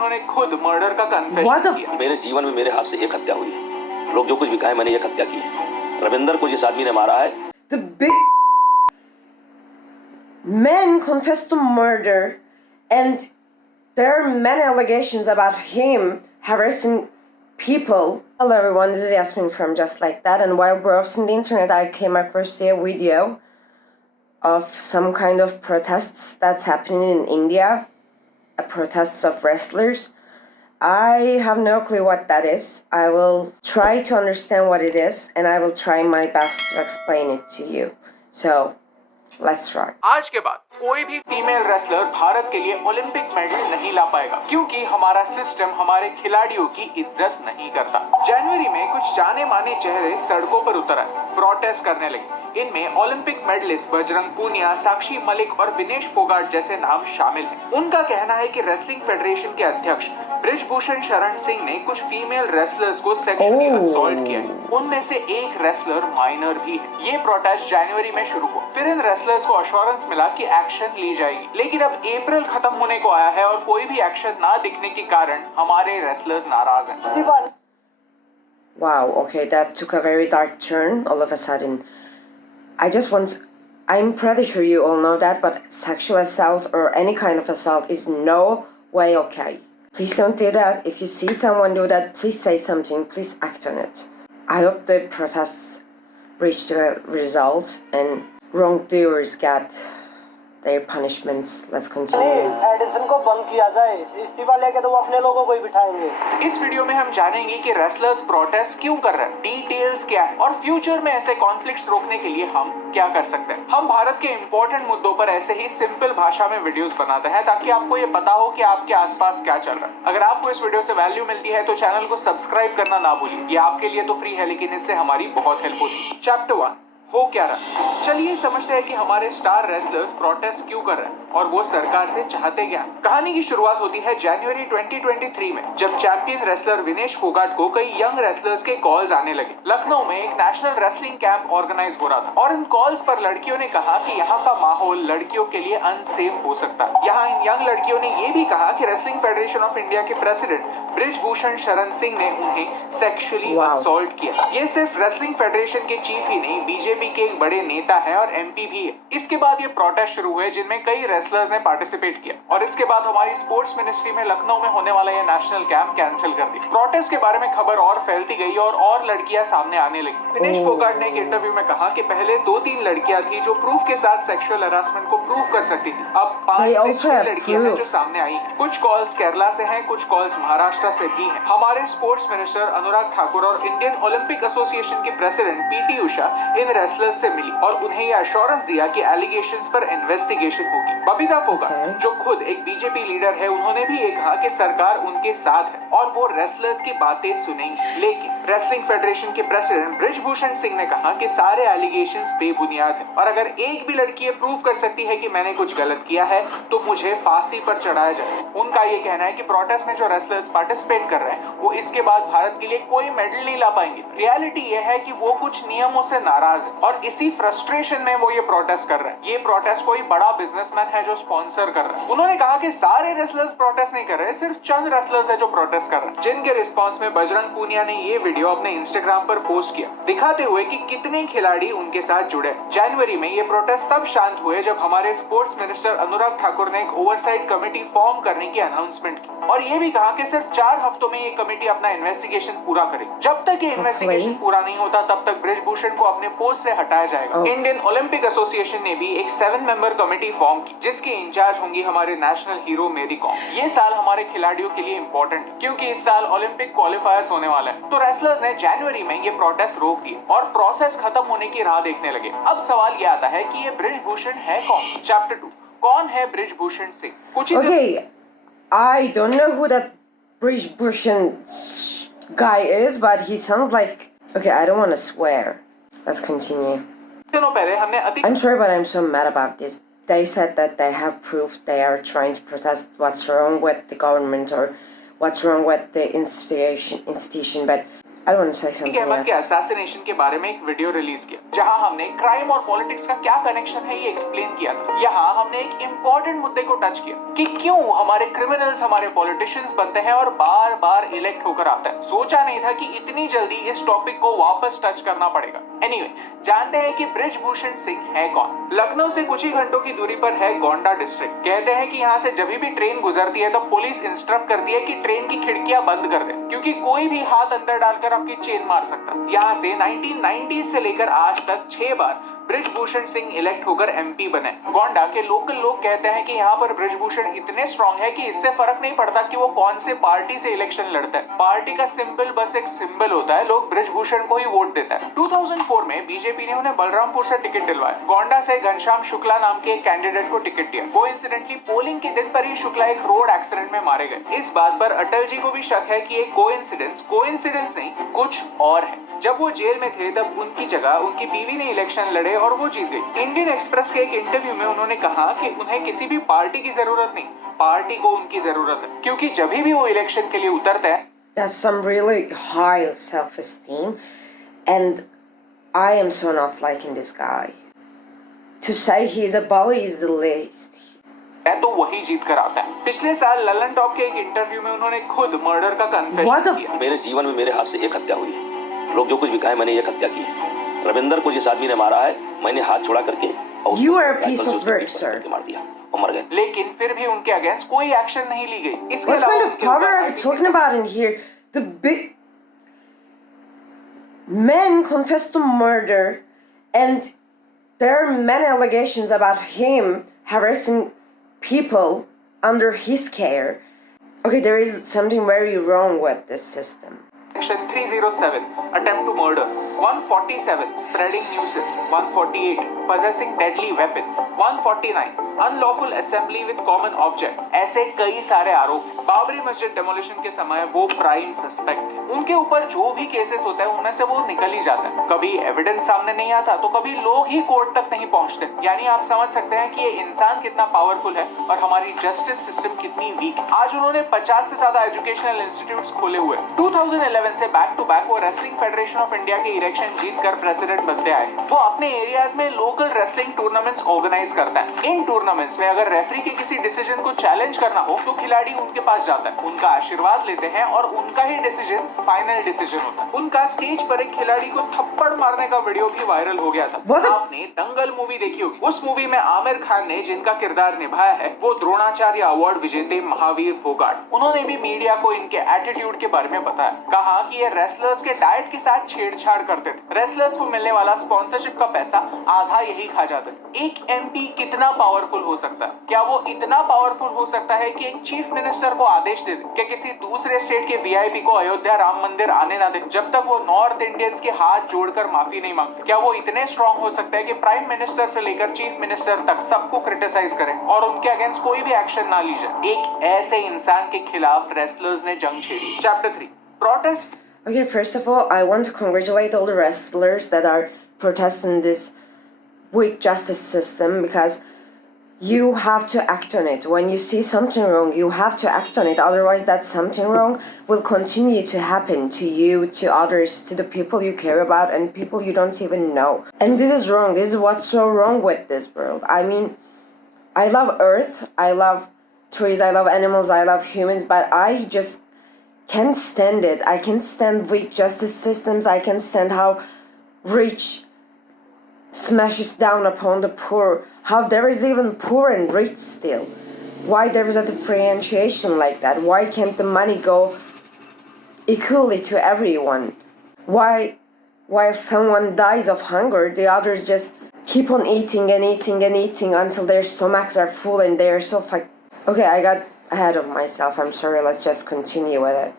उन्होंने खुद मर्डर का कन्फेशन किया। मेरे जीवन में मेरे हाथ से एक हत्या हुई है। लोग जो कुछ भी कहे, मैंने एक हत्या की है। रविंदर को जिस आदमी ने मारा है, The big man confessed to murder, and there are many allegations about him harassing people. Hello everyone, this is Yasmin from Just Like That, and while browsing the internet I came across a video of some kind of protests that's happening in India, protests of wrestlers. I have no clue what that is. I will try to understand what it is, and I will try my best to explain it to you. So, let's start. आज के बाद कोई भी female wrestler Bharat के लिए Olympic medal नहीं ला पाएगा, क्योंकि हमारा सिस्टम हमारे खिलाड़ियों की इज्जत नहीं करता। जनवरी में कुछ जाने माने चेहरे सड़कों पर उतर आए, प्रोटेस्ट करने लगे। इनमें ओलंपिक मेडलिस्ट बजरंग पूनिया, साक्षी मलिक और विनेश फोगाट जैसे नाम शामिल हैं। उनका कहना है कि रेसलिंग फेडरेशन के अध्यक्ष ब्रिजभूषण शरण सिंह ने कुछ फीमेल रेसलर्स को सेक्सुअली असॉल्ट किया है। उनमें से एक रेसलर माइनर भी है। ये प्रोटेस्ट जनवरी में शुरू हुआ। फिर इन रेसलर्स को अश्योरेंस मिला कि एक्शन ली जाएगी, लेकिन अब अप्रैल खत्म होने को आया है और कोई भी एक्शन ना दिखने के कारण हमारे रेसलर्स नाराज हैं। Wow, okay, that took a very dark turn all of a sudden. I'm pretty sure you all know that, but sexual assault or any kind of assault is no way okay. Please don't do that. If you see someone do that, please say something, please act on it. I hope the protests reached a result and wrongdoers get their punishments. Let's continue. Edison को बंद किया जाए, इस्तीफा लेके तो वो अपने लोगों को ही बिठाएंगे। इस वीडियो में हम जानेंगे कि रेसलर्स प्रोटेस्ट क्यों कर रहे हैं, डिटेल्स क्या है और फ्यूचर में ऐसे कॉन्फ्लिक्ट्स रोकने के लिए हम क्या कर सकते हैं। हम भारत के इंपॉर्टेंट मुद्दों पर ऐसे ही सिंपल भाषा में वीडियोस बनाते हैं ताकि आपको ये पता हो कि आपके आसपास क्या चल रहा है। अगर आपको इस वीडियो से वैल्यू मिलती है तो चैनल को सब्सक्राइब करना ना भूलिए। ये आपके लिए तो फ्री है, लेकिन इससे हमारी बहुत हेल्प होती है। चैप्टर 1 हो क्या रहा है, चलिए समझते हैं कि हमारे स्टार रेसलर्स प्रोटेस्ट क्यों कर रहे हैं और वो सरकार से चाहते क्या। कहानी की शुरुआत होती है जनवरी 2023 में, जब चैंपियन रेसलर विनेश फोगाट को कई यंग रेसलर्स के कॉल्स आने लगे। लखनऊ में एक नेशनल रेसलिंग कैंप ऑर्गेनाइज हो रहा था और इन कॉल्स पर लड़कियों ने कहा कि यहाँ का माहौल लड़कियों के लिए अनसेफ हो सकता है। यहाँ इन यंग लड़कियों ने ये भी कहा कि रेसलिंग फेडरेशन ऑफ इंडिया के प्रेसिडेंट ब्रिजभूषण शरण सिंह ने उन्हें सेक्सुअली असॉल्ट किया। ये सिर्फ रेसलिंग फेडरेशन के चीफ ही नहीं, बीजेपी के एक बड़े नेता है और एमपी भी है। इसके बाद ये प्रोटेस्ट शुरू हुए जिनमें कई रेसलर्स ने पार्टिसिपेट किया और इसके बाद हमारी स्पोर्ट्स मिनिस्ट्री में लखनऊ में होने वाला ये नेशनल कैंप कैंसिल कर दिया। प्रोटेस्ट के बारे में खबर और फैलती गई और लड़कियां सामने आने लगी। विनेश फोगाट ने एक इंटरव्यू में कहा कि पहले 2-3 लड़कियां थी जो प्रूफ के साथ सेक्सुअल हरासमेंट को प्रूव कर सकती थी, अब 5 से 6 लड़कियां हैं जो सामने आई हैं। कुछ कॉल्स केरला से हैं, कुछ कॉल्स महाराष्ट्र से भी हैं। हमारे स्पोर्ट्स मिनिस्टर अनुराग ठाकुर और इंडियन ओलंपिक एसोसिएशन के प्रेसिडेंट पीटी उषा इन रेसलर्स से मिली और उन्हें यह एश्योरेंस दिया कि एलिगेशंस पर इन्वेस्टिगेशन होगी। बबीता फोगाट जो खुद एक बीजेपी लीडर है, उन्होंने भी ये कहा कि सरकार उनके साथ है और वो रेसलर्स की बातें सुनेंगी। लेकिन रेसलिंग फेडरेशन के प्रेसिडेंट ब्रिजभूषण सिंह ने कहा कि सारे एलिगेशंस बेबुनियाद हैं और अगर एक भी लड़की ये प्रूव कर सकती है कि मैंने कुछ गलत किया है तो मुझे फांसी पर चढ़ाया जाए। उनका ये कहना है कि प्रोटेस्ट में जो रेसलर्स पार्टिसिपेट कर रहे हैं वो इसके बाद भारत के लिए कोई मेडल नहीं ला पाएंगे। रियलिटी ये है कि वो कुछ नियमों से नाराज है और इसी फ्रस्ट्रेशन में वो ये प्रोटेस्ट कर रहे हैं। ये प्रोटेस्ट कोई बड़ा बिजनेसमैन है जो स्पॉन्सर कर रहा है। उन्होंने कहा कि सारे रेसलर्स प्रोटेस्ट नहीं कर रहे, सिर्फ चंद रेसलर्स है जो प्रोटेस्ट कर रहे हैं, जिनके रिस्पॉन्स में बजरंग पूनिया ने ये वीडियो अपने इंस्टाग्राम पर पोस्ट किया, दिखाते हुए कि कितने खिलाड़ी उनके साथ जुड़े। जनवरी में ये प्रोटेस्ट तब शांत हुए जब हमारे स्पोर्ट्स मिनिस्टर अनुराग ठाकुर ने एक ओवरसाइट कमेटी फॉर्म करने की अनाउंसमेंट की और ये भी कहा कि सिर्फ 4 हफ्तों में ये कमेटी अपना इन्वेस्टिगेशन पूरा करे। जब तक ये इन्वेस्टिगेशन पूरा नहीं होता तब तक ब्रिजभूषण को अपने पोस्ट से हटाया जाएगा। इंडियन ओलंपिक एसोसिएशन ने भी एक 7 मेंबर कमेटी फॉर्म की जिसकी इंचार्ज होंगी हमारे नेशनल हीरो मेरी कॉम। ये साल हमारे खिलाड़ियों के लिए इंपॉर्टेंट है क्योंकि इस साल ओलंपिक क्वालिफायर्स होने वाला है। तो रेसलर्स ने जनवरी में ये प्रोटेस्ट रोक दिए और प्रोसेस खत्म होने की राह देखने लगे। अब सवाल ये आता है कि ये ब्रिजभूषण है कौन। चैप्टर 2 कौन है ब्रिजभूषण सिंह। कुछ I don't know who that Brijbhushan guy is, but he sounds like... Okay, I don't want to swear. Let's continue. I'm sorry, but I'm so mad about this. They said that they have proof they are trying to protest what's wrong with the government or what's wrong with the institution, but I don't want to say something Ahmad के yet. Assassination के बारे में एक video release किया जहां हमने crime और politics का क्या कनेक्शन है ये एक्सप्लेन किया था। यहाँ हमने एक इम्पोर्टेंट मुद्दे को टच किया कि क्यों हमारे क्रिमिनल्स हमारे पॉलिटिशियंस बनते हैं और बार बार इलेक्ट होकर आते हैं। सोचा नहीं था कि इतनी जल्दी इस टॉपिक को वापस टच करना पड़ेगा। एनीवे, जानते हैं कि बृजभूषण सिंह है कौन। लखनऊ से कुछ ही घंटों की दूरी पर है गोंडा डिस्ट्रिक्ट। कहते हैं कि यहाँ से जब भी ट्रेन गुजरती है तो पुलिस इंस्ट्रक्ट करती है कि ट्रेन की खिड़कियां बंद कर दे, क्योंकि कोई भी हाथ अंदर डालकर आपकी चेन मार सकता है। यहाँ से 1990 से लेकर आज तक 6 बार बृजभूषण सिंह इलेक्ट होकर एमपी बने। गोंडा के लोकल लोग कहते हैं कि यहाँ पर बृजभूषण इतने स्ट्रांग है कि इससे फर्क नहीं पड़ता कि वो कौन से पार्टी से इलेक्शन लड़ता है। पार्टी का सिंबल बस एक सिंबल होता है, लोग बृजभूषण को ही वोट देते हैं। 2004 में बीजेपी ने उन्हें बलरामपुर से टिकट दिलवाया। गोंडा से घनश्याम शुक्ला नाम के एक कैंडिडेट को टिकट दिया। कोइंसिडेंटली पोलिंग के दिन पर ही शुक्ला एक रोड एक्सीडेंट में मारे गए। इस बात पर अटल जी को भी शक है कि ये कोइंसिडेंस नहीं, कुछ और है। जब वो जेल में थे तब उनकी जगह उनकी बीवी ने इलेक्शन लड़े और वो जीत गई। इंडियन एक्सप्रेस के एक इंटरव्यू में उन्होंने कहा कि उन्हें किसी भी पार्टी की जरूरत नहीं, पार्टी को उनकी जरूरत है, क्योंकि जब भी वो इलेक्शन के लिए उतरते हैं। That's some really high self-esteem, and I am so not liking this guy. To say he's a bully is the least. तो वही जीत कर आता है। पिछले साल ललन टॉप के एक इंटरव्यू में उन्होंने खुद मर्डर का कन्फेशन किया। मेरे जीवन में मेरे हाथ से एक हत्या हुई है। लोग जो कुछ भी कहें, मैंने एक हत्या की है। रविंदर को जिस आदमी ने मारा है, मैंने हाथ छोड़ा करके You are a piece of work, sir. मार दिया और मर गए। लेकिन फिर भी उनके अगेंस्ट कोई एक्शन नहीं ली गई। इसके What अलावा kind of उनके power ऊपर are we talking about in here? The big men confessed to murder, and there are many allegations about him harassing people under his care. Okay, there is something very wrong with this system. Section 307, attempt to murder, 147, spreading nuisance, 148, possessing deadly weapon, 149, unlawful assembly with common object। ऐसे कई सारे आरोप। बाबरी मस्जिद demolition के समय वो prime suspect थे। उनके ऊपर जो भी केसेस होता है उनमें से वो निकल ही जाता है। कभी एविडेंस सामने नहीं आता तो कभी लोग ही कोर्ट तक नहीं पहुंचते। यानी आप समझ सकते हैं कि ये इंसान कितना पावरफुल है और हमारी जस्टिस सिस्टम कितनी वीक है। आज उन्होंने 50 से ज्यादा एजुकेशनल इंस्टीट्यूट्स खोले हुए। 2011 से बैक टू बैक वो रेसलिंग फेडरेशन ऑफ इंडिया के इलेक्शन जीतकर प्रेसिडेंट बनते आए। वो अपने एरियाज में लोकल रेसलिंग टूर्नामेंट्स ऑर्गेनाइज करता है। इन टूर्नामेंट्स में अगर रेफरी के किसी डिसीजन को चैलेंज करना हो तो खिलाड़ी उनके पास जाता है, उनका आशीर्वाद लेते हैं और उनका ही डिसीजन फाइनल डिसीजन होता है। उनका स्टेज पर एक खिलाड़ी को थप्पड़ मारने का वीडियो भी वायरल हो गया था। आपने दंगल मूवी देखी होगी। उस मूवी में आमिर खान ने जिनका किरदार निभाया है वो द्रोणाचार्य अवार्ड विजेते महावीर फोगाट। उन्होंने भी मीडिया को इनके एटीट्यूड के बारे में बताया। कहा कि ये रेसलर्स के डाइट के साथ छेड़छाड़ करते थे। रेसलर्स को मिलने वाला स्पॉन्सरशिप का पैसा आधा यही खा जाते थे। एक एमपी कितना पावरफुल हो सकता है? क्या वो इतना पावरफुल हो सकता है कि एक चीफ मिनिस्टर को आदेश दे दे कि किसी दूसरे स्टेट के वीआईपी को अयोध्या राम मंदिर आने ना दे जब तक वो नॉर्थ इंडियंस के हाथ जोड़कर माफी नहीं मांगते? क्या वो इतने स्ट्रांग हो सकते हैं कि प्राइम मिनिस्टर से लेकर चीफ मिनिस्टर तक सबको क्रिटिसाइज करें और उनके अगेंस्ट कोई भी एक्शन ना ली जाए? एक ऐसे इंसान के खिलाफ रेसलर्स ने जंग छेड़ी। Chapter 3, protest. Okay, first of all, I want to congratulate all the wrestlers that are protesting this weak justice system, because you have to act on it. When you see something wrong, you have to act on it. Otherwise, that something wrong will continue to happen to you, to others, to the people you care about, and people you don't even know. And this is wrong. This is what's so wrong with this world. I mean, I love Earth, I love trees, I love animals, I love humans, but I just can't stand it. I can't stand weak justice systems. I can't stand how rich smashes down upon the poor. How there is even poor and rich still. Why there is a differentiation like that? Why can't the money go equally to everyone? Why, while someone dies of hunger, the others just keep on eating and eating and eating until their stomachs are full and they are so Okay, I got ahead of myself. I'm sorry. Let's just continue with it.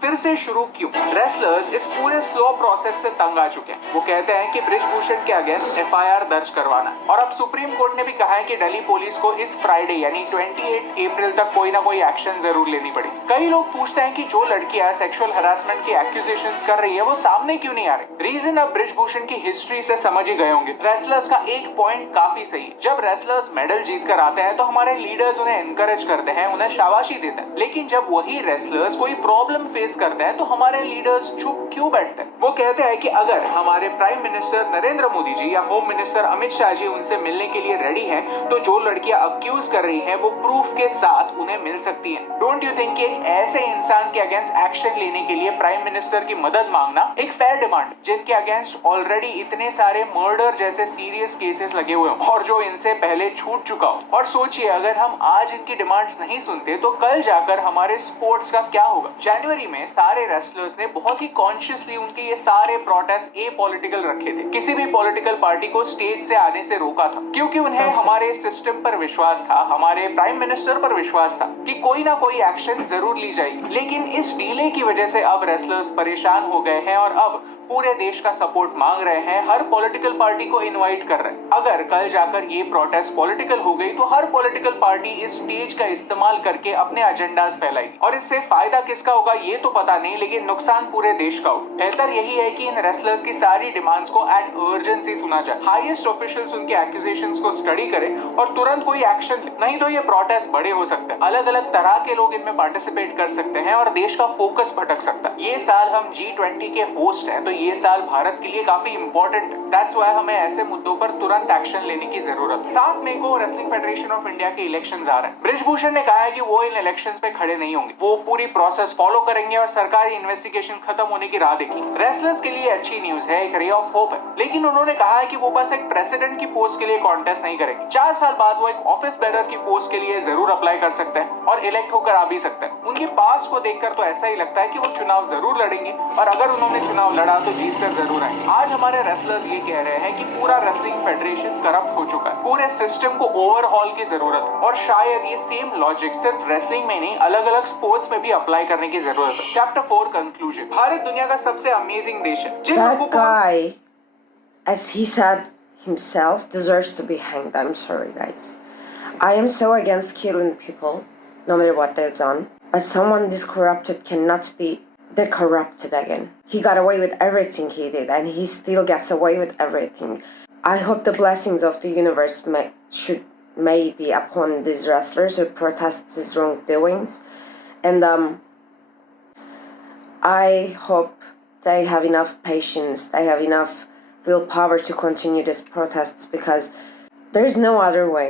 फिर से शुरू क्यों? Wrestlers इस पूरे slow process से तंग आ चुके हैं। वो कहते हैं कि बृजभूषण के अगेंस्ट एफआईआर दर्ज करवाना और अब सुप्रीम कोर्ट ने भी कहा है कि दिल्ली पुलिस को इस फ्राइडे यानी 28 अप्रैल तक कोई ना कोई एक्शन जरूर लेनी पड़ेगी। कई लोग पूछते हैं कि जो लड़कियां सेक्सुअल हरासमेंट के एक्यूजेशंस कर रही है वो सामने क्यों नहीं आ रही? रीजन अब बृजभूषण की हिस्ट्री से समझ ही गए होंगे। रेसलर्स का एक पॉइंट काफी सही। जब रेसलर्स मेडल जीत कर आते हैं तो हमारे लीडर्स उन्हें एनकरेज करते हैं, उन्हें शाबाशी देते हैं। लेकिन जब वही रेसलर्स कोई प्रॉब्लम फेस फेस करते हैं तो हमारे लीडर्स चुप क्यों बैठते हैं? वो कहते हैं कि अगर हमारे प्राइम मिनिस्टर नरेंद्र मोदी जी या होम मिनिस्टर अमित शाह जी उनसे मिलने के लिए रेडी हैं, तो जो लड़कियां अक्यूज कर रही हैं वो प्रूफ के साथ उन्हें मिल सकती हैं। डोंट यू थिंक कि एक ऐसे इंसान के अगेंस्ट एक्शन लेने के लिए प्राइम मिनिस्टर की मदद मांगना एक फेयर डिमांड, जिनके अगेंस्ट ऑलरेडी इतने सारे मर्डर जैसे सीरियस केसेस लगे हुए हैं और जो इनसे पहले छूट चुका हो? और सोचिए, अगर हम आज इनकी डिमांड्स नहीं सुनते तो कल जाकर हमारे स्पोर्ट्स का क्या होगा? जनवरी में सारे रेसलर्स ने बहुत ही कॉन्शियसली उनके ये सारे प्रोटेस्ट ए पॉलिटिकल रखे थे। किसी भी पॉलिटिकल पार्टी को स्टेज से आने से रोका था, क्योंकि उन्हें हमारे सिस्टम पर विश्वास था, हमारे प्राइम मिनिस्टर पर विश्वास था कि कोई ना कोई एक्शन जरूर ली जाएगी। लेकिन इस डीले की वजह से अब रेसलर्स परेशान हो गए हैं और अब पूरे देश का सपोर्ट मांग रहे हैं, हर पॉलिटिकल पार्टी को इनवाइट कर रहे हैं। अगर कल जाकर ये प्रोटेस्ट पॉलिटिकल हो गई तो हर पॉलिटिकल पार्टी इस स्टेज का इस्तेमाल करके अपने एजेंडास फैलाएगी और इससे फायदा किसका होगा ये तो पता नहीं, लेकिन नुकसान पूरे देश का होगा। बेहतर यही है कि इन रेसलर्स की सारी डिमांड्स को एट अर्जेंसी सुना जाए, हाईएस्ट ऑफिशियल्स उनके एक्यूजेशंस को स्टडी करें और तुरंत कोई एक्शन ले, नहीं तो ये प्रोटेस्ट बड़े हो सकते हैं। अलग अलग तरह के लोग इनमें पार्टिसिपेट कर सकते हैं और देश का फोकस भटक सकता है। ये साल हम G20 के होस्ट हैं, तो ये साल भारत के लिए काफी इंपॉर्टेंट है। दैट्स व्हाई हमें ऐसे मुद्दों पर तुरंत एक्शन लेने की जरूरत है। 7 मई को रेसलिंग फेडरेशन ऑफ इंडिया के इलेक्शंस आ रहे हैं। बृजभूषण ने कहा है कि वो इन इलेक्शंस पे खड़े नहीं होंगे, वो पूरी प्रोसेस फॉलो करेंगे और सरकारी इन्वेस्टिगेशन खत्म होने की राह देखेंगे। रेसलर्स के लिए अच्छी न्यूज है, एक रे ऑफ होप है, लेकिन उन्होंने कहा है कि वो बस एक प्रेसिडेंट की पोस्ट के लिए कॉन्टेस्ट नहीं करेंगे। 4 साल बाद वो एक ऑफिस बेरर की पोस्ट के लिए जरूर अप्लाई कर सकते हैं और इलेक्ट होकर आ भी सकते हैं। उनके पास को देखकर तो ऐसा ही लगता है कि वो चुनाव जरूर लड़ेंगे और अगर उन्होंने चुनाव लड़ा तो जीत कर जरूर आएंगे। आज हमारे रेसलर्स ये कह रहे हैं कि पूरा रेसलिंग फेडरेशन करप्ट हो चुका है, पूरे सिस्टम को ओवरहॉल की जरूरत है और शायद ये सेम लॉजिक सिर्फ रेसलिंग में नहीं, अलग अलग स्पोर्ट्स में भी अप्लाई करने की जरूरत है। Chapter 4 conclusion. भारत दुनिया का सबसे अमेजिंग देश है। जिन लोगों को guy, as he said himself, deserves to be hanged. I'm sorry, guys. I am so against killing people, no matter what they've done. But someone this corrupted cannot be they're corrupted again. He got away with everything he did, and he still gets away with everything. I hope the blessings of the universe may be upon these wrestlers who protest these wrongdoings, and I hope they have enough patience, they have enough willpower to continue these protests, because there is no other way.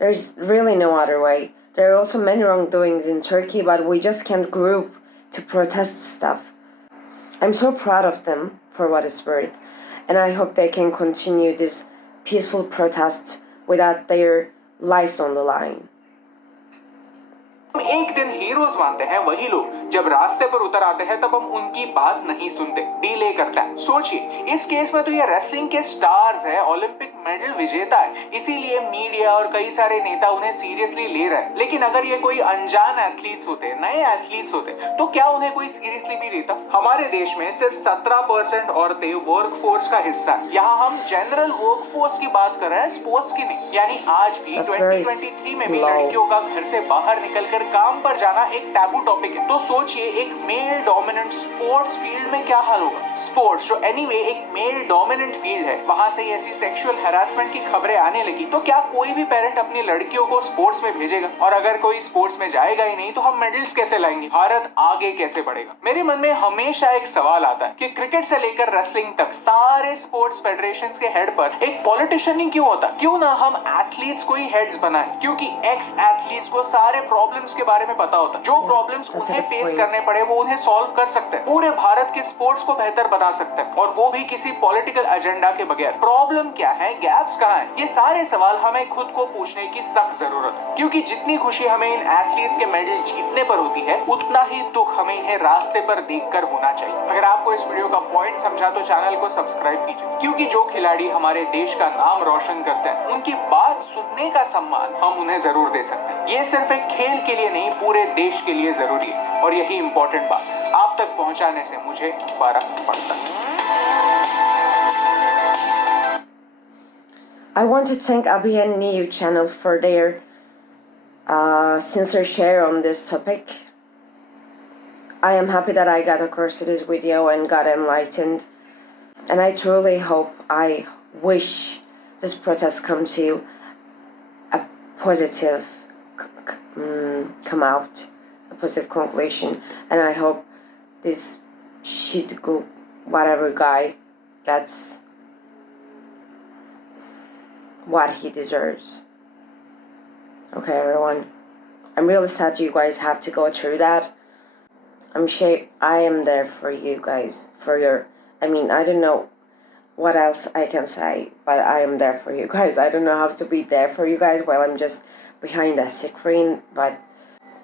There is really no other way. There are also many wrongdoings in Turkey, but we just can't group to protest stuff. I'm so proud of them for what it's worth, and I hope they can continue these peaceful protests without their lives on the line. हम एक दिन heroes मानते हैं वही लोग जब रास्ते पर उतर आते हैं तब हम उनकी बात नहीं सुनते, डीले करते हैं। सोचिए, इस केस में तो ये रेसलिंग के स्टार्स है, ओलंपिक मेडल विजेता है, इसीलिए मीडिया और कई सारे नेता उन्हें सीरियसली ले रहे हैं। लेकिन अगर ये कोई अनजान एथलीट्स होते, नए एथलीट्स होते, तो क्या उन्हें कोई सीरियसली भी लेता? हमारे देश में सिर्फ 17% औरतें वर्क फोर्स का हिस्सा है। यहाँ हम जनरल वर्क फोर्स की बात कर रहे हैं, स्पोर्ट्स की नहीं। यानी आज भी 2023 में भी लड़कियों का घर से बाहर निकलकर काम पर जाना एक टैबू टॉपिक है। तो सोचिए, एक मेल डोमिनेंट स्पोर्ट्स फील्ड में क्या हाल होगा। स्पोर्ट्स जो एनीवे एक मेल डोमिनेंट फील्ड है, वहां से ऐसी सेक्सुअल हैरासमेंट की खबरें आने लगी तो क्या कोई भी पेरेंट अपनी लड़कियों को स्पोर्ट्स में भेजेगा? और अगर कोई स्पोर्ट्स में जाएगा ही नहीं तो हम मेडल्स कैसे लाएंगे? भारत आगे कैसे बढ़ेगा? मेरे मन में हमेशा एक सवाल आता है कि क्रिकेट से लेकर रेसलिंग तक सारे स्पोर्ट्स फेडरेशंस के हेड पर एक पॉलिटिशियन ही क्यों होता? क्यों ना हम एथलीट्स को ही हेड्स बनाएं? क्योंकि एक्स एथलीट्स को सारे प्रॉब्लम्स के बारे में पता होता है। जो प्रॉब्लम्स उन्हें फेस करने पड़े वो उन्हें सॉल्व कर सकते हैं, पूरे भारत के स्पोर्ट्स को बेहतर बना सकते हैं, और वो भी किसी पॉलिटिकल एजेंडा के बगैर। प्रॉब्लम क्या है, गैप्स कहाँ हैं? ये सारे सवाल हमें खुद को पूछने की सख्त जरूरत है, क्योंकि जितनी खुशी हमें इन एथलीट्स के मेडल जीतने पर होती है, उतना ही दुख हमें इन्हें रास्ते पर देखकर होना चाहिए। अगर आपको इस वीडियो का पॉइंट समझा तो चैनल को सब्सक्राइब कीजिए, क्योंकि जो खिलाड़ी हमारे देश का नाम रोशन करते हैं, उनकी बात सुनने का सम्मान हम उन्हें जरूर दे सकते हैं। ये सिर्फ एक खेल के लिए नहीं, पूरे देश के लिए जरूरी है, और यही इंपॉर्टेंट बात आप तक पहुंचाने से मुझे फर्क पड़ता है। I want to thank ABN News channel for their sincere share on this topic. I am happy that I got across to this video and got enlightened, and I truly hope, I wish this protest come to a positive come out, a positive conclusion, and I hope this shit go whatever guy gets what he deserves. Okay, everyone. I'm really sad you guys have to go through that. I'm sure I am there for you guys, I don't know what else I can say, but I am there for you guys. I don't know how to be there for you guys while I'm just behind the screen, but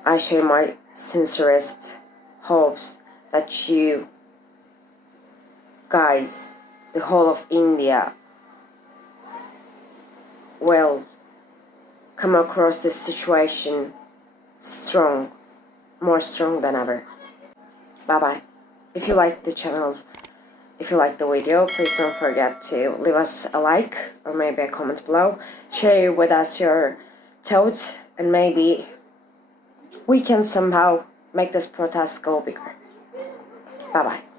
I share my sincerest hopes that you guys, the whole of India, will come across this situation strong, more strong than ever. Bye bye. If you like the channel, if you like the video, please don't forget to leave us a like or maybe a comment below. Share with us your thoughts and maybe we can somehow make this protest go bigger. Bye bye.